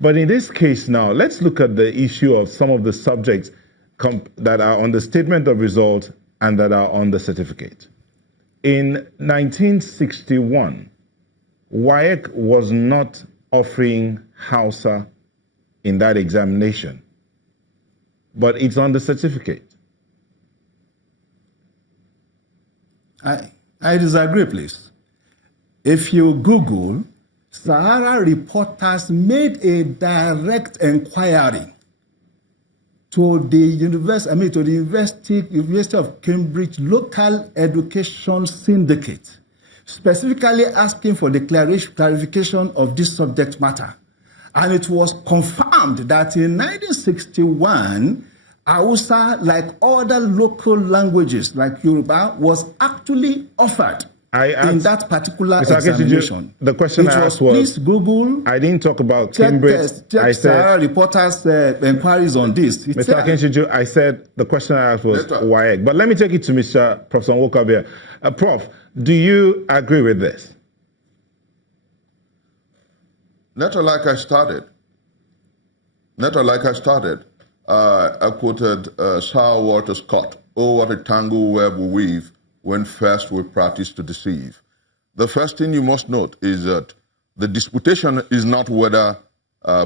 But in this case now, let's look at the issue of some of the subjects that are on the statement of results and that are on the certificate. In 1961, WAEC was not offering Hausa in that examination, but it's on the certificate. I disagree, please. If you Google, Sahara reporters made a direct inquiry to the University of Cambridge Local Education Syndicate, specifically asking for the clarification of this subject matter. And it was confirmed that in 1961, Hausa, like other local languages like Yoruba, was actually offered in that particular examination. The question I asked was, please Google. I didn't talk about Cambridge. Check Sahara reporters' inquiries on this. Mr. Akinshiju, I said the question I asked was WAEC. But let me take it to Mr. Professor Nwokabia. Prof, do you agree with this? Not like I started. I quoted Sir Walter Scott, "Oh, what a tangle web we weave when first we practice to deceive." The first thing you must note is that the disputation is not whether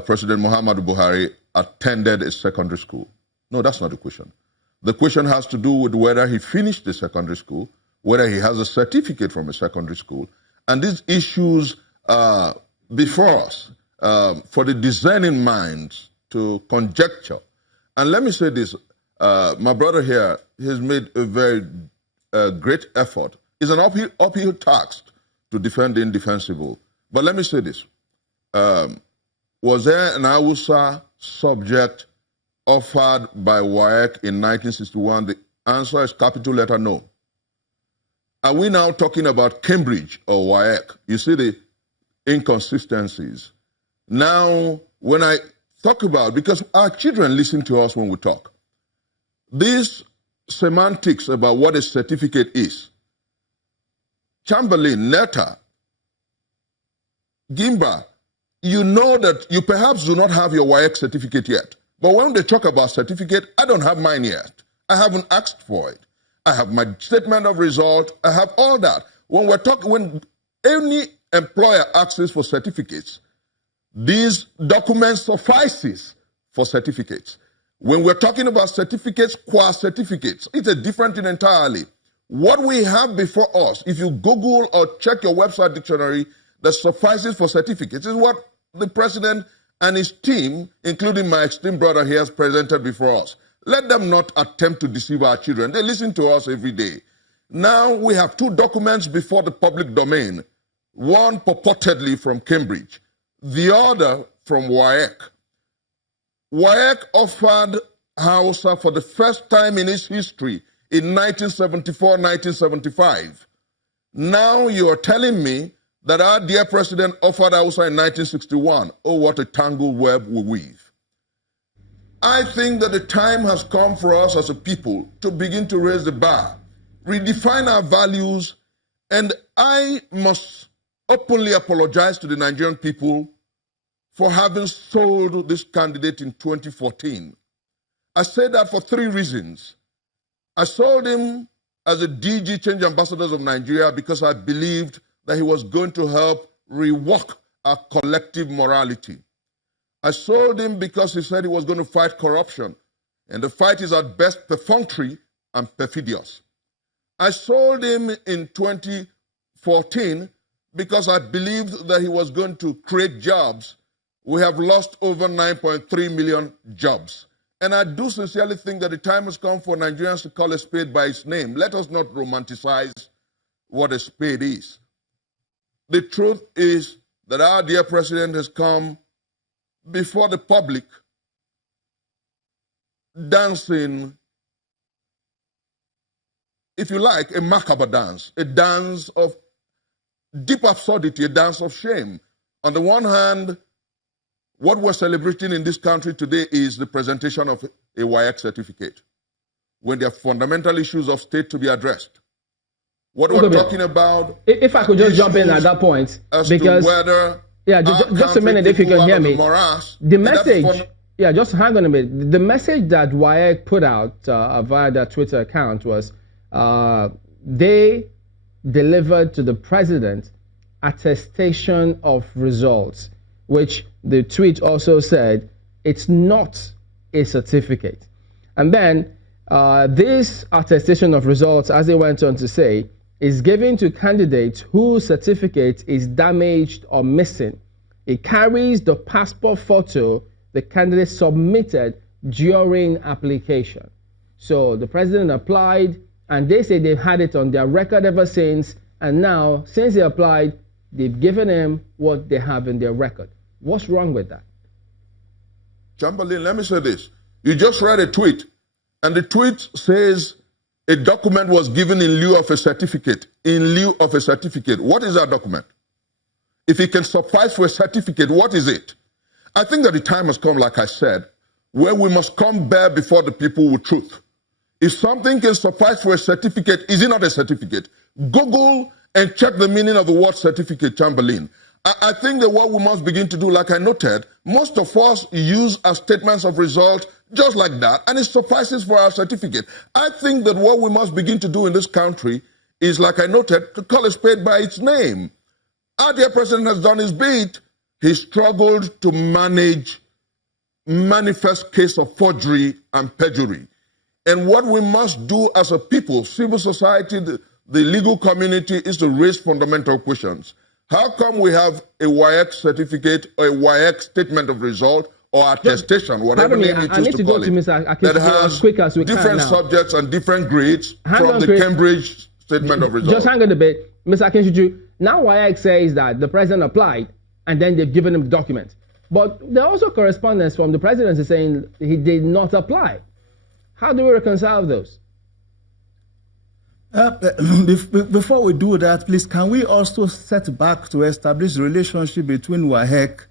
President Muhammadu Buhari attended a secondary school. No, that's not the question. The question has to do with whether he finished the secondary school, whether he has a certificate from a secondary school. And these issues before us for the discerning minds to conjecture. And let me say this, my brother here has made a very great effort. It's an uphill task to defend the indefensible. But let me say this. Was there an Hausa subject offered by WAEC in 1961? The answer is capital letter no. Are we now talking about Cambridge or WAEC? You see the inconsistencies. Now, when I talk about, because our children listen to us when we talk, these semantics about what a certificate is, Chamberlain, Netta, Gimba, you know that you perhaps do not have your WAEC certificate yet. But when they talk about certificate, I don't have mine yet. I haven't asked for it. I have my statement of result. I have all that. When we're talking, when any employer asks for certificates, these documents suffices for certificates. When we're talking about certificates, qua certificates, it's a different thing entirely. What we have before us, if you Google or check your website dictionary, that suffices for certificates is what the president and his team, including my esteemed brother here, has presented before us. Let them not attempt to deceive our children. They listen to us every day. Now we have two documents before the public domain, one purportedly from Cambridge, the other from WAEC. WAEC offered Hausa for the first time in its history in 1974-1975. Now you are telling me that our dear president offered Hausa in 1961. Oh, what a tangled web we weave. I think that the time has come for us as a people to begin to raise the bar, redefine our values, and I must openly apologize to the Nigerian people for having sold this candidate in 2014. I say that for three reasons. I sold him as a DG Change Ambassadors of Nigeria because I believed that he was going to help rework our collective morality. I sold him because he said he was going to fight corruption, and the fight is at best perfunctory and perfidious. I sold him in 2014 because I believed that he was going to create jobs. We have lost over 9.3 million jobs. And I do sincerely think that the time has come for Nigerians to call a spade by its name. Let us not romanticize what a spade is. The truth is that our dear president has come before the public dancing, if you like, a macabre dance, a dance of deep absurdity, a dance of shame. On the one hand, what we're celebrating in this country today is the presentation of a WAEC certificate, when there are fundamental issues of state to be addressed. What we're talking about... If I could just jump in at that point, as because... to whether Yeah, just a minute, if you can hear me. The message, yeah, just hang on a minute. The message that WAEC put out via their Twitter account was they delivered to the president attestation of results, which the tweet also said it's not a certificate. And then this attestation of results, as they went on to say, is given to candidates whose certificate is damaged or missing. It carries the passport photo the candidate submitted during application. So the president applied, and they say they've had it on their record ever since, and now, since he applied, they've given him what they have in their record. What's wrong with that? Chamberlain, let me say this. You just read a tweet, and the tweet says a document was given in lieu of a certificate. In lieu of a certificate. What is that document? If it can suffice for a certificate, what is it? I think that the time has come, like I said, where we must come bare before the people with truth. If something can suffice for a certificate, is it not a certificate? Google and check the meaning of the word certificate, Chamberlain. I think that what we must begin to do, like I noted, most of us use our statements of result just like that, and it suffices for our certificate. I think that what we must begin to do in this country is, like I noted, to call a spade by its name. Our dear president has done his bit. He struggled to manage manifest case of forgery and perjury. And what we must do as a people, civil society, the legal community, is to raise fundamental questions. How come we have a WAEC certificate or a WAEC statement of result or attestation, whatever name you choose to call it, that has different subjects and different grades from the Cambridge statement of result? Just hang on a bit. Mr. Akinchuju, now WAEC says that the president applied and then they've given him the document. But there are also correspondence from the president saying he did not apply. How do we reconcile those? Before we do that, please, can we also set back to establish the relationship between WAEC,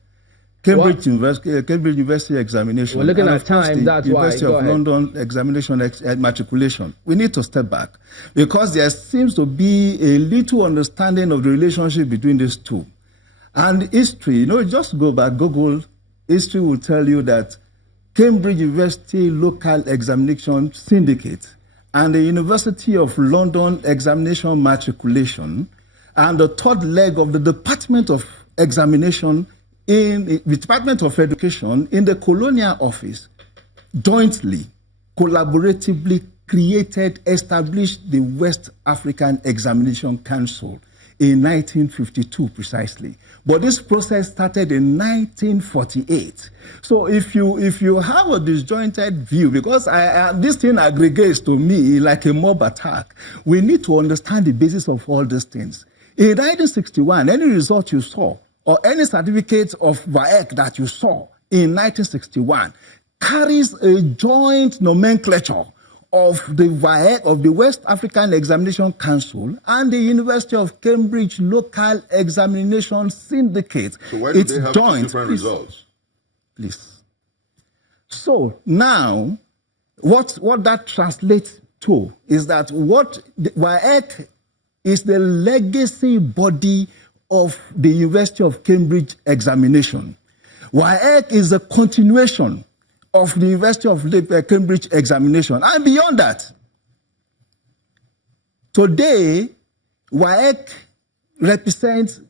Cambridge University examination, we're looking at time, that's why. University of London examination matriculation? We need to step back because there seems to be a little understanding of the relationship between these two. And history, just go back, Google, history will tell you that Cambridge University Local Examination Syndicate and the University of London Examination Matriculation and the third leg of the Department of Examination in the Department of Education in the Colonial Office jointly, collaboratively established the West African Examination Council in 1952 precisely. But this process started in 1948. So if you have a disjointed view, because this thing aggregates to me like a mob attack, we need to understand the basis of all these things. In 1961, any result you saw or any certificate of WAEC that you saw in 1961 carries a joint nomenclature of the WAEC, of the West African Examination Council, and the University of Cambridge Local Examination Syndicate. So why do they have joint, different results? Please. So now, what that translates to is that WAEC is the legacy body of the University of Cambridge examination. WAEC is a continuation of the University of Cambridge examination. And beyond that, today, WAEC represents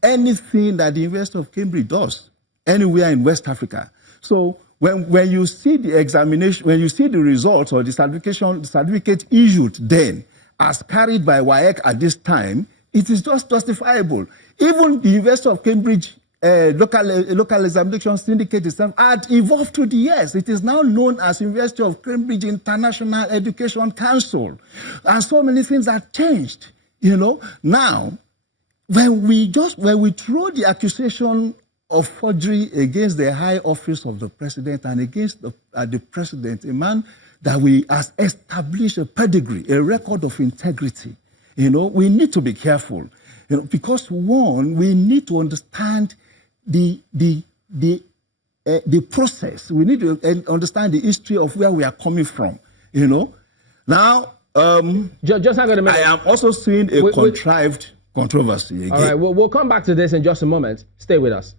anything that the University of Cambridge does, anywhere in West Africa. So when you see the examination, when you see the results or the certificate issued then as carried by WAEC at this time, it is just justifiable. Even the University of Cambridge local examination syndicate itself had evolved through the years. It is now known as University of Cambridge International Education Council. And so many things have changed, Now, when we throw the accusation of forgery against the high office of the president and against the president, a man that has established a pedigree, a record of integrity, we need to be careful. Because one, we need to understand the process. We need to understand the history of where we are coming from. Now, just hang on a minute. I am also seeing a contrived controversy again. All right, we'll come back to this in just a moment. Stay with us.